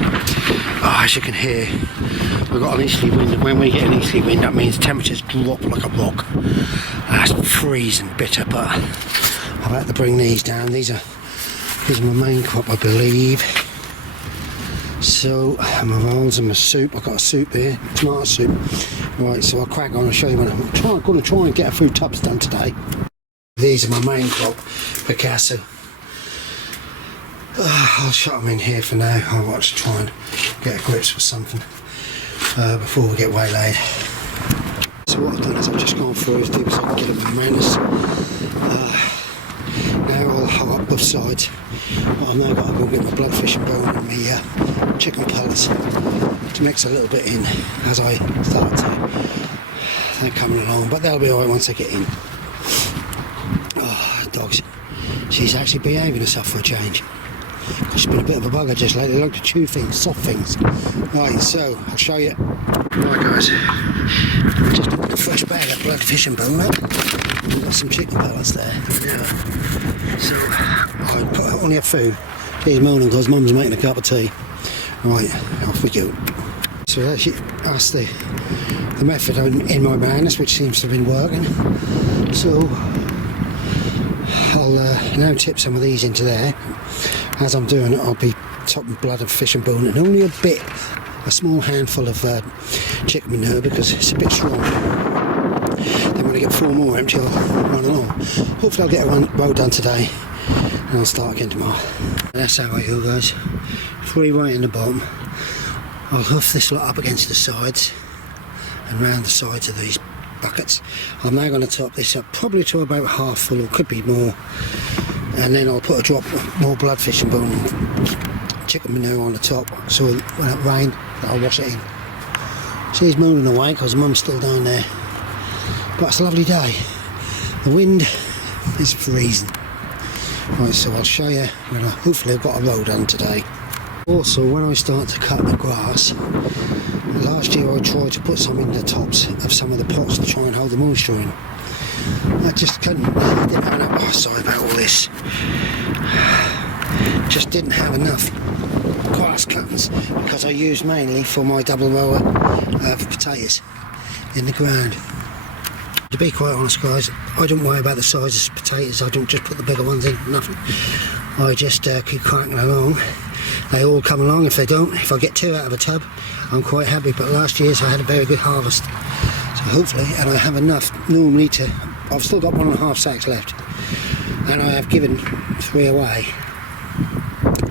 guys. Oh, as you can hear, we've got an easterly wind, and when we get an easterly wind, that means temperatures drop like a rock. That's freezing bitter, but I've had to bring these down. These are my main crop, I believe. So, my rolls and my soup. I've got a soup here, tomato soup. Right, so I'll crack on and show you when I'm going to try and get a few tubs done today. These are my main crop, Picasso. I'll shut them in here for now. I'll watch to try and get a grips with something before we get waylaid. So what I've done is I've just gone through as deep as I can get in my manus. Now I'll hoe up both sides. What I've now got to go get my bloodfish and bone and my chicken pellets to mix a little bit in as I start to. They're coming along, but they'll be alright once I get in. Oh, dogs. She's actually behaving herself for a change. She's been a bit of a bugger just lately. They like to chew things, soft things. Right, so I'll show you. Right, guys. Just a fresh bag of bloodfish and bone up. We've got some chicken pellets there. Yeah. So I put only a few. Here's moaning because Mum's making a cup of tea. Right, off we go. So that's the method in my madness, which seems to have been working. So I'll now tip some of these into there. As I'm doing it, I'll be topping blood and fish and bone, and only a small handful of chicken manure because it's a bit strong. Then when I get 4 more empty, I'll run along. Hopefully I'll get a row done today, and I'll start again tomorrow. And that's how I go, guys. 3 right in the bottom. I'll hoof this lot up against the sides and round the sides of these buckets. I'm now going to top this up probably to about half full, or could be more. And then I'll put a drop more bloodfish and bone and chicken manure on the top, so when it rains, I'll wash it in. She's moaning away because Mum's still down there. But it's a lovely day. The wind is freezing. Right, so I'll show you when hopefully I've got a row done today. Also, when I start to cut the grass, last year I tried to put some in the tops of some of the pots to try and hold the moisture in. I just couldn't, didn't have enough. Oh, sorry about all this. Just didn't have enough grass cuttings because I used mainly for my double rower of potatoes in the ground. To be quite honest, guys, I don't worry about the size of potatoes. I don't just put the bigger ones in, nothing. I just keep cracking along. They all come along. If they don't, if I get 2 out of a tub, I'm quite happy. But last year's I had a very good harvest. Hopefully, and I have enough normally to. I've still got 1.5 sacks left, and I have given 3 away.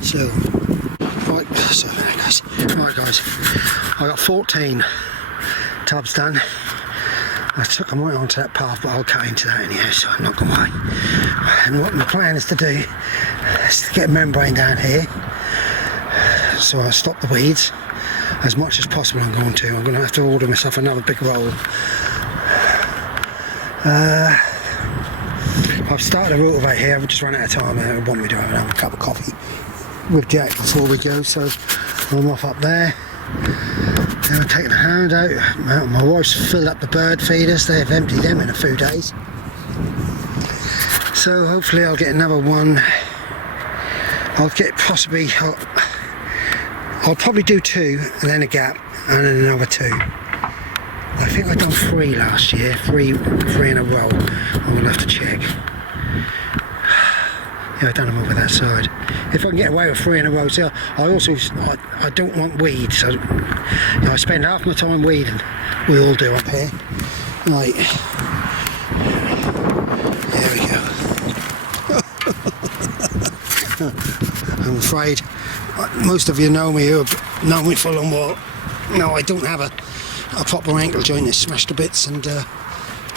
So, right, guys, I got 14 tubs done. I took them right onto that path, but I'll cut into that anyhow, so I'm not going to worry. And what my plan is to do is to get a membrane down here, so I'll stop the weeds. As much as possible I'm going to have to order myself another big roll. I've started a rotovate here, I've just run out of time. I want me to have a cup of coffee with Jack before we go, so I'm off up there. Then I'm taking the hound out. My wife's filled up the bird feeders, they've emptied them in a few days. So hopefully I'll get another one. I'll probably do 2 and then a gap and then another 2. I think I've done 3 last year, 3 in a row. I will have to check. Yeah, I've done them over that side. If I can get away with 3 in a row, see, I don't want weeds. I spend half my time weeding. We all do up here. Right. There we go. I'm afraid most of you know me who have known me for a long while. No, I don't have a proper ankle joint. It's smashed to bits, and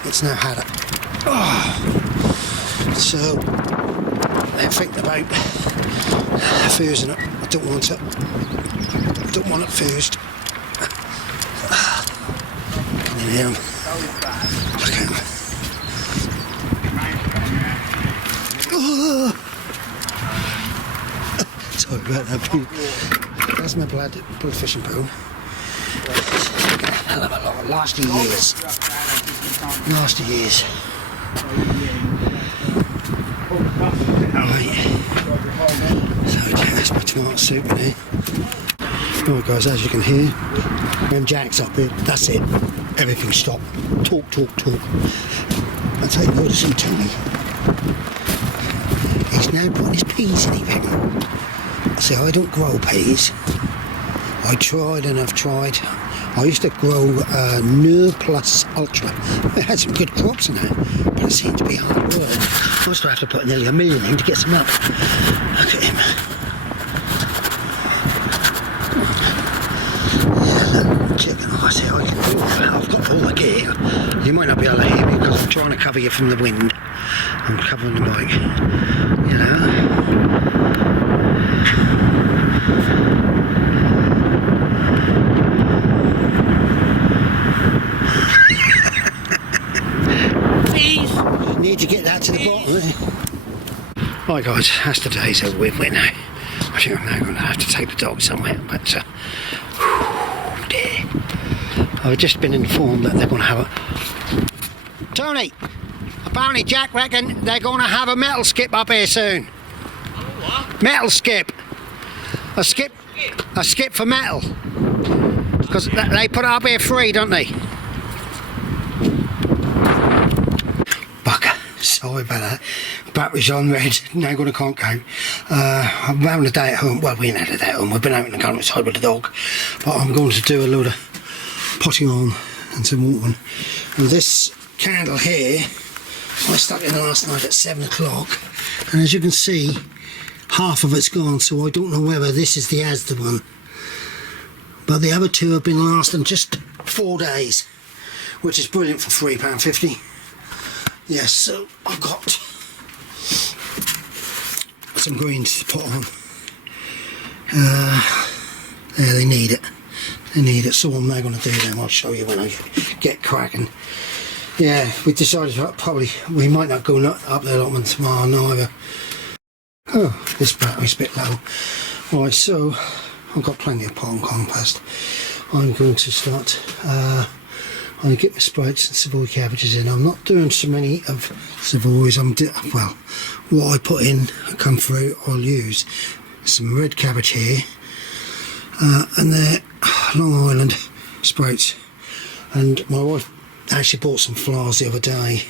it's now had it. Oh. So they're thinking about fusing it. I don't want it. I don't want it fused. Can you hear him? Look at him. Oh. Sorry about that. That's my bloodfish and bone. Hell of a lot. Last years. Right. So that's my tomato soup in here. Right guys, as you can hear, when Jack's up here, that's it. Everything stopped. Talk. I take notice of Tony. He's now putting his peas in everything. See, I don't grow peas. I tried and I've tried. I used to grow Nur Plus Ultra. It had some good crops in it, but it seemed to be hard work. I used to have to put nearly $1 million in to get some up. Look at him. Chicken, I say I've got all the gear. You might not be able to hear me because I'm trying to cover you from the wind. I'm covering the mic, you know. Please. Need to get that to the bottom there. Right guys, that's the day's over with now. I think I'm now going to have to take the dog somewhere, but I've just been informed that they're going to have a... Tony! Apparently Jack reckon they're going to have a metal skip up here soon. What? Metal skip. A skip for metal. Because they put it up here free, don't they? Bugger. Sorry about that. Battery's on red. Now going to can't go. I'm having a day at home. Well, we ain't had a day at home. We've been out in the countryside with the dog. But I'm going to do a load of potting on and some watering. And this candle here, I stuck in last night at 7 o'clock, and as you can see, half of it's gone, so I don't know whether this is the Asda one. But the other two have been lasting just 4 days, which is brilliant for £3.50. Yes, so I've got some greens to put on. There, they need it. They need it, so what am I going to do then? I'll show you when I get cracking. Yeah, we decided probably we might not go up there Lotman tomorrow neither. Oh, this battery's a bit low. Right, so I've got plenty of pot and compost. I'm going to start. I get my sprouts and Savoy cabbages in. I'm not doing so many of Savoys. Well, what I put in, come through, I'll use some red cabbage here, and they're Long Island sprouts. And my wife actually bought some flowers the other day.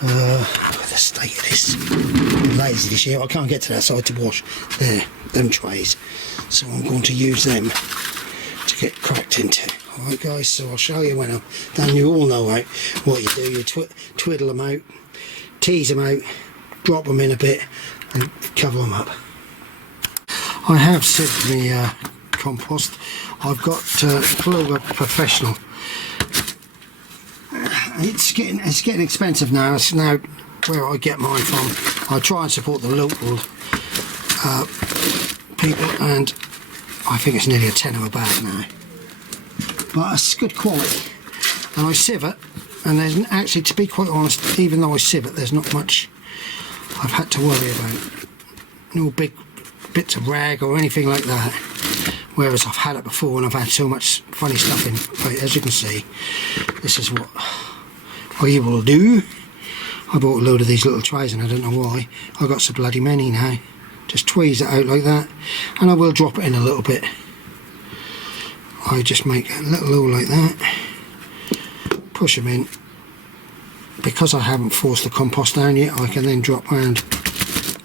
Look at the state of this. I'm lazy this year. I can't get to that side to wash. There, them trays. So I'm going to use them to get cracked into. Alright guys, so I'll show you when I'm done. You all know what you do. You twiddle them out, tease them out, drop them in a bit and cover them up. I have set the compost. I've got Clover Professional. It's getting expensive now. It's now where I get mine from. I try and support the local people, and I think it's nearly a tenner a bag now. But it's good quality, and I sieve it, and there's actually, to be quite honest, even though I sieve it, there's not much I've had to worry about. No big bits of rag or anything like that. Whereas I've had it before and I've had so much funny stuff in. But as you can see, this is what I will do. I bought a load of these little trays and I don't know why. I got so bloody many now. Just tweeze it out like that, and I will drop it in a little bit. I just make a little hole like that, push them in. Because I haven't forced the compost down yet, I can then drop round.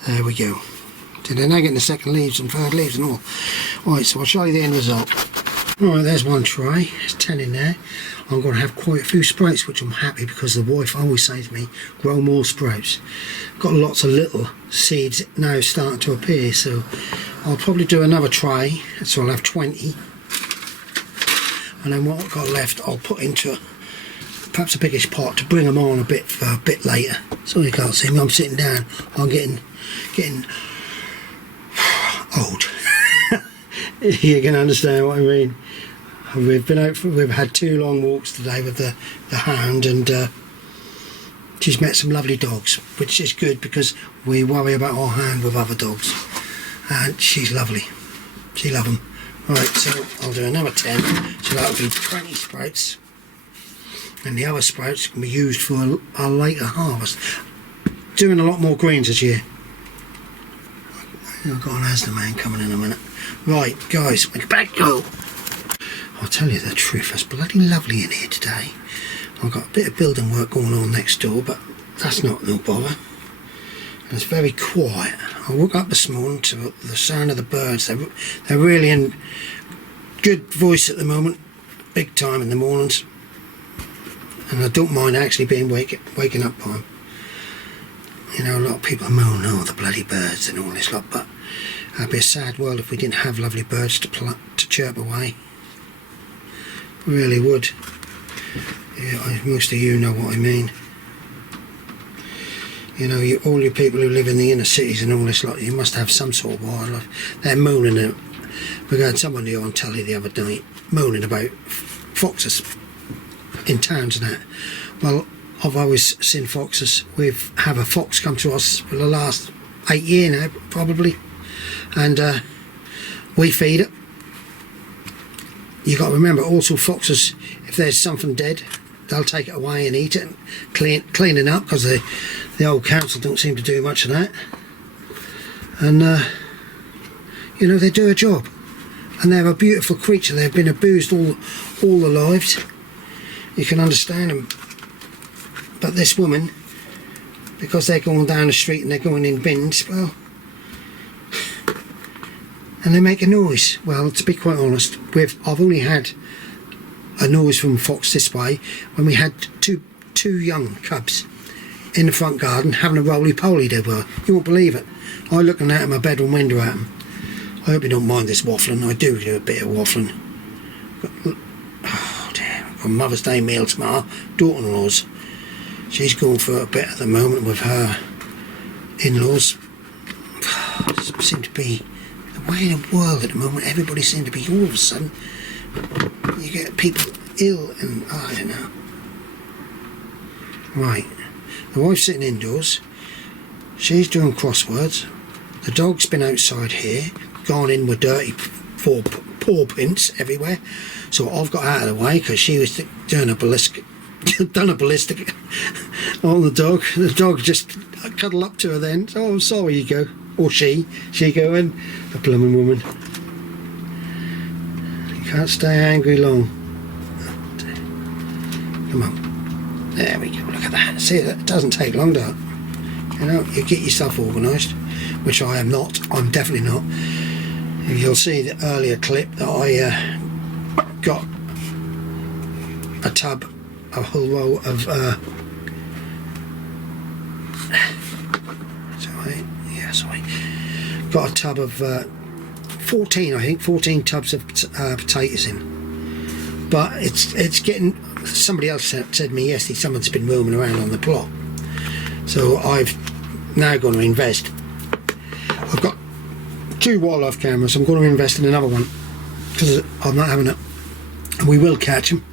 There we go. So they're now getting the second leaves and third leaves and all. Right, so I'll show you the end result. Alright, there's one tray. There's 10 in there. I'm going to have quite a few sprouts, which I'm happy because the wife always says to me, grow more sprouts. Got lots of little seeds now starting to appear, so I'll probably do another tray, so I'll have 20. And then what I've got left I'll put into perhaps a biggish pot to bring them on a bit for a bit later. So you can't see me, I'm sitting down, I'm getting old. You can understand what I mean. We've been out we've had 2 long walks today with the hound, and she's met some lovely dogs, which is good because we worry about our hound with other dogs, and she's lovely. She loves them. Right, so I'll do another 10, so that'll be 20 sprouts, and the other sprouts can be used for a later harvest. Doing a lot more greens this year. I've got an asthma man coming in a minute. Right, guys, we're back go. I'll tell you the truth, it's bloody lovely in here today. I've got a bit of building work going on next door, but that's not no bother. And it's very quiet. I woke up this morning to the sound of the birds. They're really in good voice at the moment, big time in the mornings. And I don't mind actually being waking up by them. You know, a lot of people moan, oh, the bloody birds and all this lot, but it'd be a sad world if we didn't have lovely birds to chirp away. Really would. Yeah, most of you know what I mean. You know, all you people who live in the inner cities and all this lot, you must have some sort of wildlife. They're moaning at. We had somebody on telly the other night moaning about foxes in towns and that. Well, I've always seen foxes. We've had a fox come to us for the last 8 years now, probably, and we feed it. You got to remember, also foxes, if there's something dead, they'll take it away and eat it, and clean it up, because the old council don't seem to do much of that. And you know, they do a job, and they're a beautiful creature. They've been abused all their lives. You can understand them. But this woman, because they're going down the street and they're going in bins, well, and they make a noise. Well, to be quite honest, I've only had a noise from fox this way when we had two young cubs in the front garden having a roly-poly. They were. You won't believe it. I looking out of my bedroom window at them. I hope you don't mind this waffling. I do a bit of waffling. Oh dear, got Mother's Day meal tomorrow. Daughter-in-law's. She's going for a bit at the moment with her in-laws. It seems to be the way in the world at the moment. Everybody seems to be, all of a sudden, you get people ill and I don't know. Right, the wife's sitting indoors. She's doing crosswords. The dog's been outside here, gone in with dirty paw prints everywhere. So I've got out of the way because she was doing a ballistic. Done a ballistic on the dog. The dog just cuddled up to her then. So, I'm sorry, you go. Or she go, and the blooming woman. You can't stay angry long. Come on. There we go, look at that. See, it doesn't take long, does it? You know, you get yourself organised, which I am not. I'm definitely not. You'll see the earlier clip that I got a tub, a whole row of sorry, got a tub of 14 tubs of potatoes in, but it's getting, somebody else said to me yesterday, someone's been roaming around on the plot, so I've now going to invest. I've got 2 wildlife cameras. I'm going to invest in another one because I'm not having it, and we will catch them.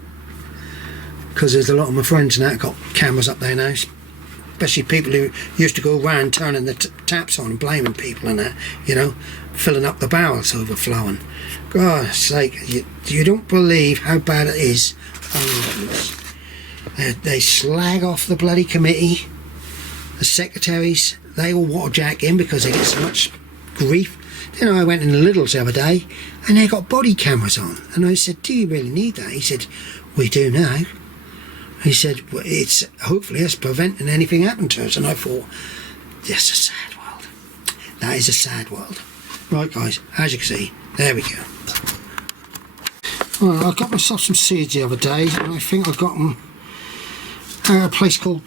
Because there's a lot of my friends and that got cameras up there now, especially people who used to go around turning the taps on and blaming people and that, you know, filling up the barrels overflowing. God's sake, you don't believe how bad it is. They slag off the bloody committee, the secretaries, they all water jack in because they get so much grief. You know, I went in the Lidl's the other day and they got body cameras on, and I said, do you really need that? He said, we do now. He said, well, it's hopefully it's preventing anything happening to us. And I thought, that's a sad world. That is a sad world. Right, guys, as you can see, there we go. Well, I got myself some seeds the other day, and I think I got them at a place called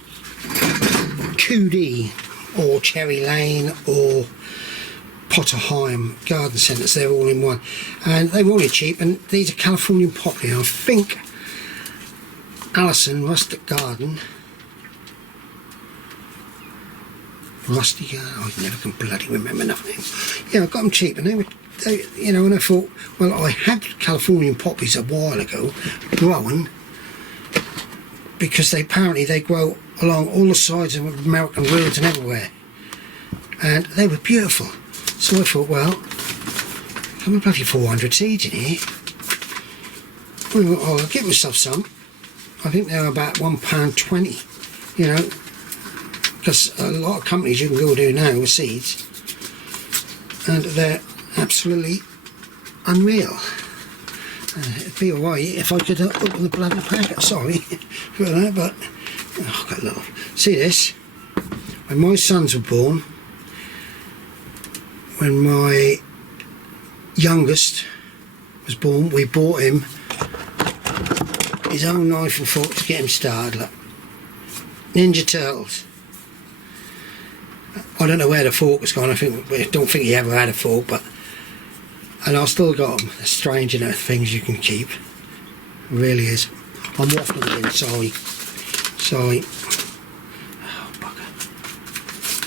Coodie, or Cherry Lane, or Potterheim Garden Centres. They're all in one. And they were really cheap, and these are Californian poppy. I think Alison Rustic Garden. Rusty Garden. I never can bloody remember nothing. Yeah, I got them cheap, and they, you know, and I thought, well, I had Californian poppies a while ago growing because they grow along all the sides of American roads and everywhere, and they were beautiful. So I thought, well, I'm bloody 400 seeds in here. Well, I'll give myself some. I think they're about £1.20, you know, because a lot of companies you can go to now with seeds. and they're absolutely unreal. It'd be alright if I could open the bloody packet, sorry for that, but oh, I've got a little. See this? When my sons were born, when my youngest was born, we bought him his own knife and fork to get him started. Look. Ninja Turtles. I don't know where the fork was gone. I don't think he ever had a fork, but and I've still got them. They're strange, you know, things you can keep. It really is. I'm waffling again, sorry. Sorry. Oh, bugger.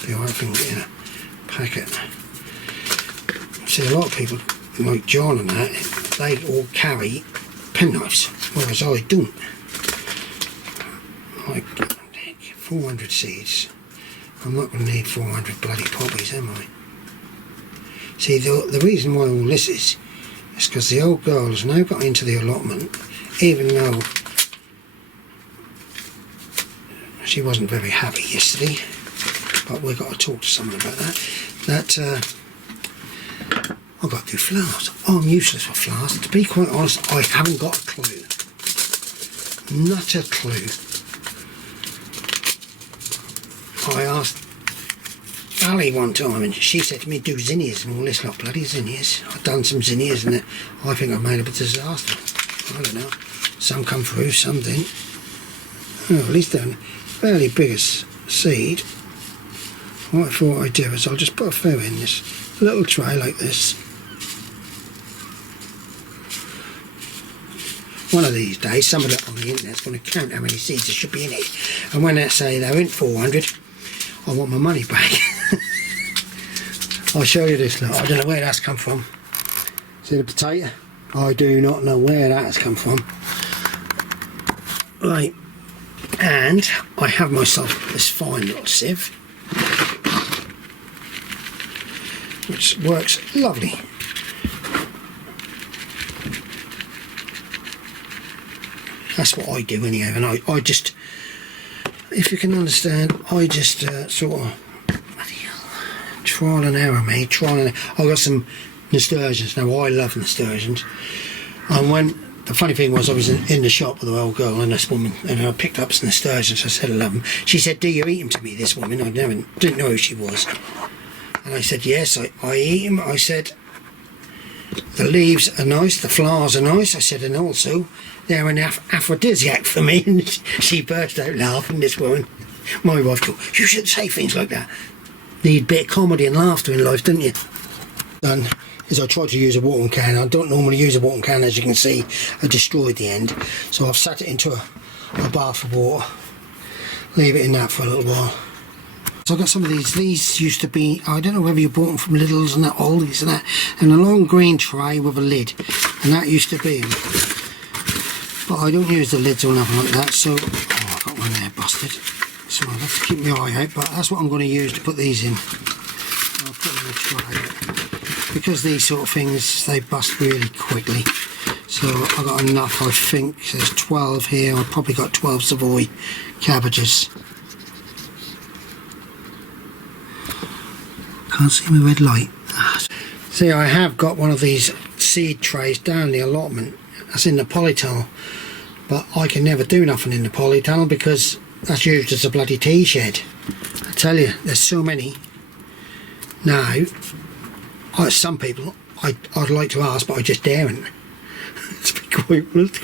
The other thing in a packet. See, a lot of people, like John and that, they all carry penknives, whereas I don't. Like, 400 seeds. I'm not going to need 400 bloody poppies, am I? See, the reason why all this is because the old girl has now got into the allotment, even though she wasn't very happy yesterday, but we've got to talk to someone about that. I've got to do flowers. I'm useless with flowers. To be quite honest, I haven't got a clue. Not a clue. I asked Ali one time and she said to me, do zinnias and all this lot, bloody zinnias. I've done some zinnias and I think I've made a disaster. I don't know. Some come through, some didn't. Oh, at least they're fairly big as seed. What I thought I'd do is I'll just put a few in this little tray like this. One of these days, somebody on the internet's going to count how many seeds there should be in it. And when they say they're in 400, I want my money back. I'll show you this lot. I don't know where that's come from. See the potato? I do not know where that has come from. Right. And I have myself this fine little sieve, which works lovely. That's what I do anyhow, and I just, if you can understand, I just sort of, bloody hell, trial and error, mate, trial and error. I got some nasturtiums. Now I love nasturtiums, and when the funny thing was, I was in the shop with the old girl and this woman, and I picked up some nasturtiums. I said I love them. She said, "Do you eat them?" To me, this woman, I didn't know who she was, and I said, "Yes, I eat them." I said, "The leaves are nice, the flowers are nice." I said, "And also, they're an aphrodisiac for me." And she burst out laughing, this woman. My wife goes, "You shouldn't say things like that. Need a bit of comedy and laughter in life, don't you?" Done is I tried to use a watering can. I don't normally use a watering can, as you can see. I destroyed the end. So I've sat it into a bath of water. Leave it in that for a little while. So I got some of these. These used to be, I don't know whether you bought them from Lidl's and that, Aldi's and that, and a long green tray with a lid. And that used to be them. But I don't use the lids or nothing like that, so oh, I've got one there busted, so I'll have to keep my eye out, but that's what I'm going to use to put these in. I'll put them in a tray, because these sort of things, they bust really quickly, so I've got enough. I think there's 12 here. I've probably got 12 Savoy cabbages. Can't see my red light. See, I have got one of these seed trays down the allotment. That's in the polytunnel, but I can never do nothing in the polytunnel because that's used as a bloody tea shed. I tell you, there's so many. Now, some people I'd like to ask, but I just daren't. To be quite honest,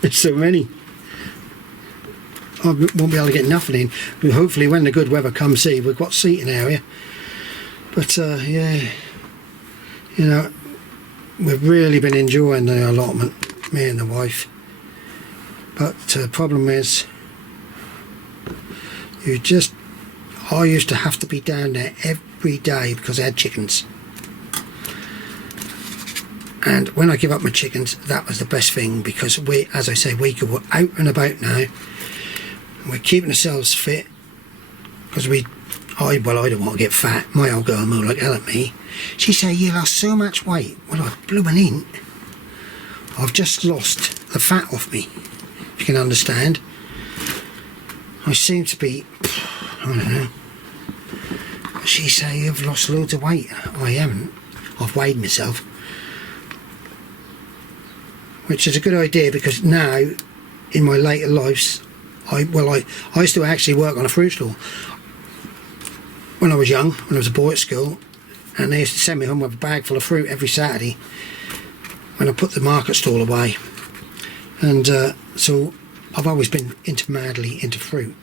there's so many. I won't be able to get nothing in. But hopefully, when the good weather comes, see, we've got seating area. But yeah, you know, we've really been enjoying the allotment, me and the wife. But the problem is, I used to have to be down there every day because I had chickens. And when I give up my chickens, that was the best thing, because we, as I say, we go out and about now. And we're keeping ourselves fit, because I don't want to get fat. My old girl moved like hell at me. She said, "You lost so much weight." Well, I blooming ain't. I've just lost the fat off me, if you can understand. I seem to be, I don't know. She said, "You've lost loads of weight." I haven't. I've weighed myself, which is a good idea, because now in my later lives, I used to actually work on a fruit stall when I was young, when I was a boy at school, and they used to send me home with a bag full of fruit every Saturday when I put the market stall away. And so I've always been madly into fruit,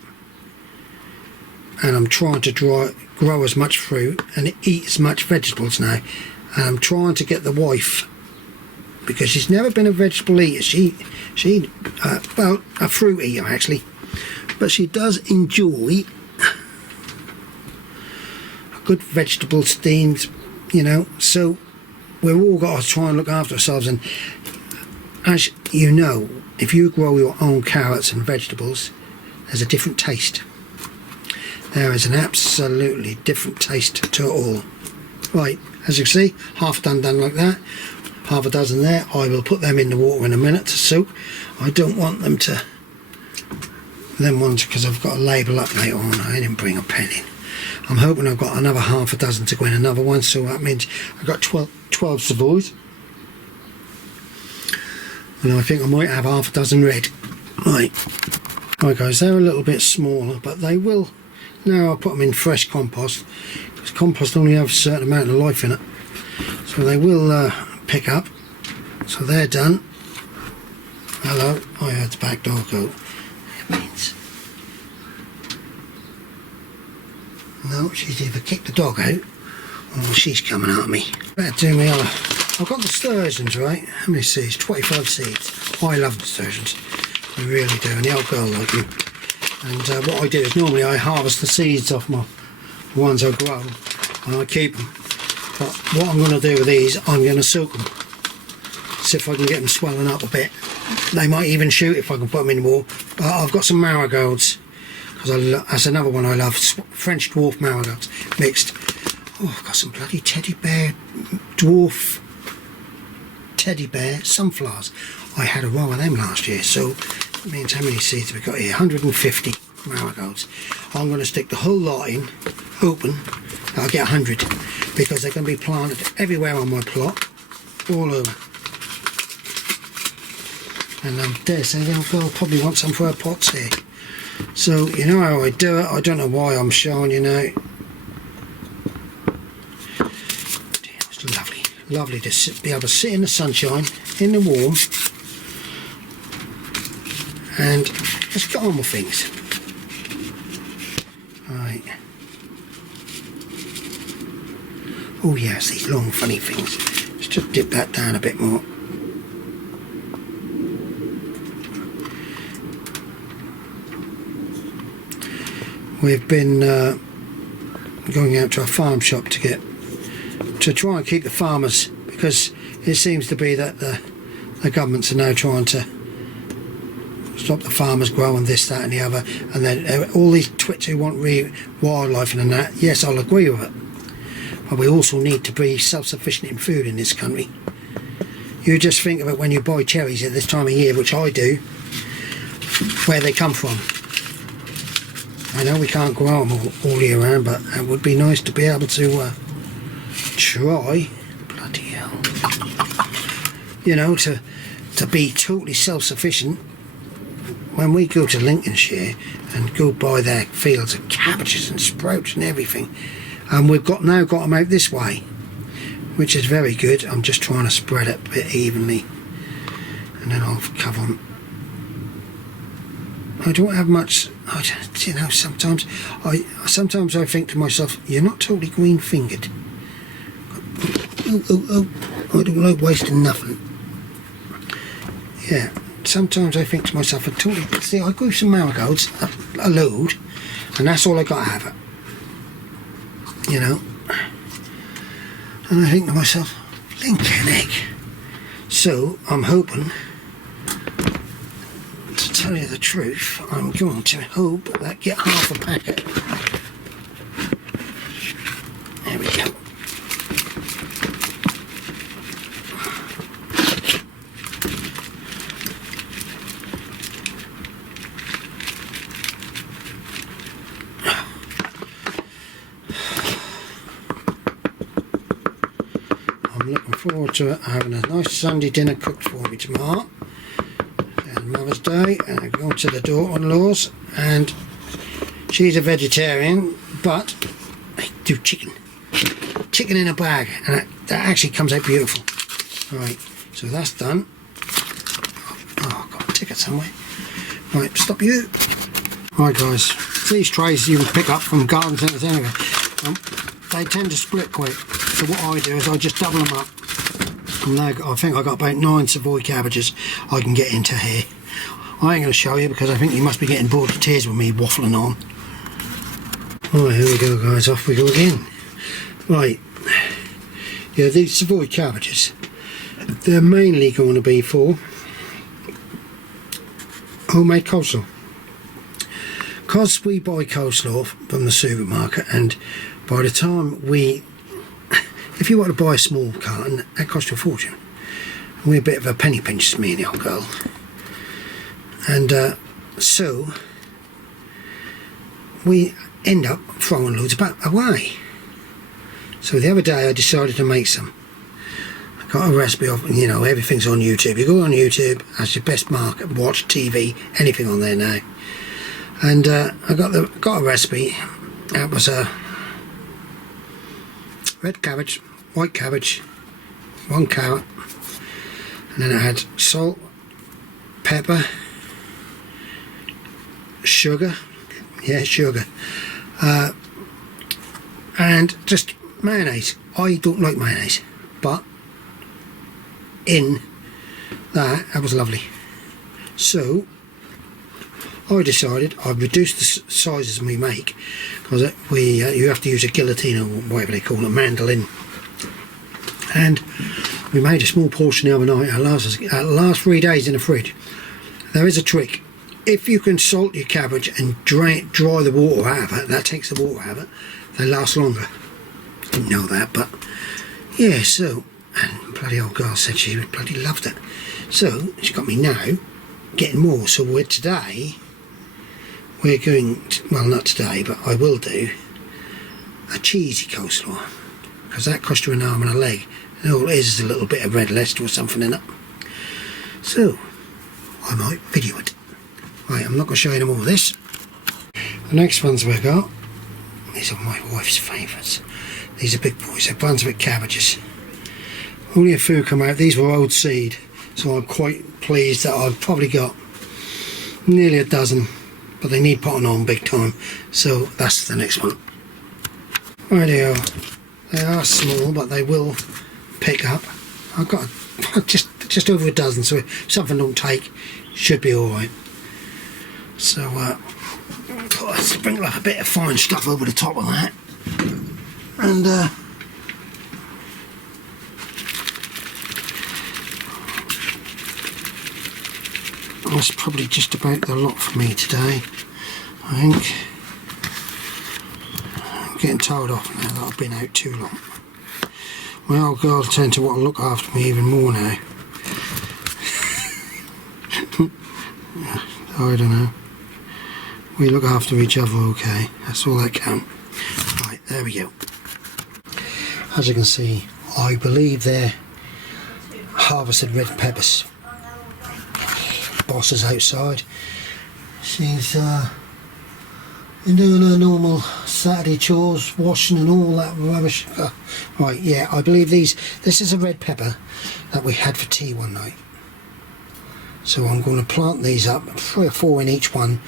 and I'm trying to grow as much fruit and eat as much vegetables now. And I'm trying to get the wife, because she's never been a vegetable eater, well, a fruit eater actually, but she does enjoy a good vegetable steamed, you know. So we've all got to try and look after ourselves. And as you know, if you grow your own carrots and vegetables, there's a different taste. There is an absolutely different tast to it all. Right, as you can see, half done like that, half a dozen there. I will put them in the water in a minute to soak. I don't want them ones, because I've got a label up later on. I didn't bring a pen in. I'm hoping I've got another half a dozen to go in another one, so that means I've got 12 Savoys. And I think I might have half a dozen red. Right guys, they're a little bit smaller, but they will, now I'll put them in fresh compost, because compost only has a certain amount of life in it, so they will pick up. So they're done. Hello, I heard the back door go. It means no, she's either kicked the dog out or she's coming at me. Better do me other. I've got nasturtiums, right? How many seeds? 25 seeds. I love nasturtiums. I really do, and the old girl like them. And what I do is normally I harvest the seeds off my ones I grow, and I keep them. But what I'm going to do with these, I'm going to soak them. See if I can get them swelling up a bit. They might even shoot if I can put them in more. But I've got some marigolds, because that's another one I love. French dwarf marigolds mixed. Oh, I've got some bloody teddy bear, dwarf teddy bear sunflowers. I had a row of them last year, so that means how many seeds have we got here? 150 marigolds. I'm going to stick the whole lot in open. I'll get 100, because they're going to be planted everywhere on my plot, all over. And I dare say the old girl probably want some for her pots here. So you know how I do it. I don't know why I'm showing you now. It's lovely, lovely to be able to sit in the sunshine, in the warm, and just get on with things. Right. Oh yes, these long funny things. Let's just dip that down a bit more. We've been going out to a farm shop to try and keep the farmers, because it seems to be that the governments are now trying to stop the farmers growing this, that and the other, and then all these twits who want wildlife and that. Yes, I'll agree with it, but we also need to be self-sufficient in food in this country. You just think of it when you buy cherries at this time of year, which I do, where they come from. I know we can't grow them all year round, but it would be nice to be able to try, bloody hell, you know, to be totally self-sufficient. When we go to Lincolnshire and go by their fields of cabbages and sprouts and everything, and we've now got them out this way, which is very good. I'm just trying to spread it a bit evenly, and then I'll cover them. I don't have much, you know, sometimes I think to myself, you're not totally green fingered. Oh, I don't like wasting nothing. Yeah, sometimes I think to myself, see, I grew some marigolds, a load, and that's all I got out of it. You know? And I think to myself, blinking egg. So, I'm hoping, to tell you the truth, I'm going to hope that get half a packet. There we go. I'm looking forward to having a nice Sunday dinner cooked for me tomorrow. And Mother's Day, and I'm going to the daughter-in-law's, and she's a vegetarian, but they do chicken in a bag, and that actually comes out beautiful. Right, so that's done. Oh, I've got a ticket somewhere. Right, stop you. Right guys, these trays you can pick up from garden centres anyway. They tend to split quick, so what I do is I just double them up. And I think I've got about 9 Savoy cabbages I can get into here. I ain't going to show you because I think you must be getting bored to tears with me waffling on. Right, here we go guys, off we go again. Right, yeah, these Savoy cabbages, they're mainly going to be for homemade coleslaw. Because we buy coleslaw from the supermarket, and by the time if you want to buy a small carton, that costs you a fortune. We're a bit of a penny pinch, me and the old girl. And so we end up throwing loads away. So the other day I decided to make some. I got a recipe off, you know, everything's on YouTube. You go on YouTube, that's your best market, watch TV, anything on there now. And I got a recipe. That was a red cabbage, white cabbage, 1 carrot, and then it had salt, pepper, sugar, and just mayonnaise. I don't like mayonnaise, but in that was lovely. So I decided I'd reduce the sizes we make, because you have to use a guillotine or whatever they call it, mandolin. And we made a small portion the other night. It lasts 3 days in the fridge. There is a trick. If you can salt your cabbage and dry the water out of it, that takes the water out of it, they last longer. Didn't know that, but yeah, so, and bloody old girl said she bloody loved it. So she got me now getting more. So today we're going to, well, not today, but I will do a cheesy coleslaw, because that costs you an arm and a leg, and all it is a little bit of red Leicester or something in it. So I might video it. Right, I'm not going to show you them all this. The next ones we got, these are my wife's favourites. These are big boys, they're Brunswick cabbages. Only a few come out. These were old seed, so I'm quite pleased that I've probably got nearly a dozen, but they need putting on big time, so that's the next one. Rightio, they are small, but they will pick up. I've got just over a dozen, so if something don't take, should be alright. So let's bring like a bit of fine stuff over the top of that, and that's probably just about the lot for me today, I think. I'm getting tired off now that I've been out too long. My old girl tends to want to look after me even more now. I don't know. We look after each other okay, that's all that counts. Right, there we go. As you can see, I believe they're harvested red peppers. Boss is outside. She's been doing her normal Saturday chores, washing and all that rubbish. Right, yeah, I believe this is a red pepper that we had for tea one night. So I'm going to plant these up, 3 or 4 in each one,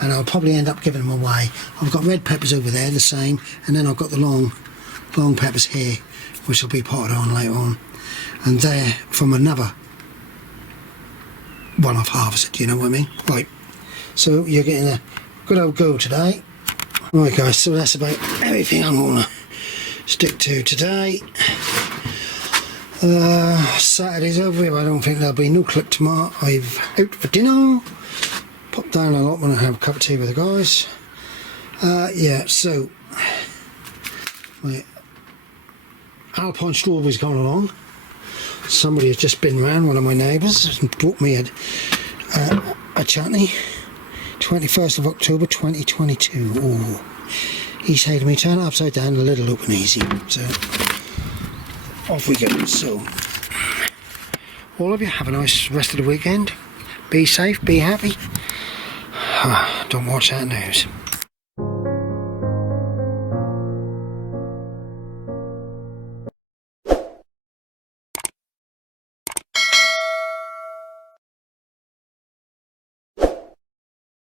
and I'll probably end up giving them away. I've got red peppers over there, the same, and then I've got the long peppers here, which will be potted on later on. And they're from another one I've harvested, you know what I mean? Right, so you're getting a good old go today. Right guys, so that's about everything I'm going to stick to today. Saturday's over here. I don't think there'll be no clip tomorrow. I've out for dinner. Pop down a lot when I have a cup of tea with the guys. Yeah, so my Alpine strawberries gone along. Somebody has just been round, one of my neighbours, and brought me a chutney. 21st of October 2022. Oh, he said to me, turn it upside down, a little open easy. So off we go. So, all of you have a nice rest of the weekend. Be safe, be happy. Don't watch that news.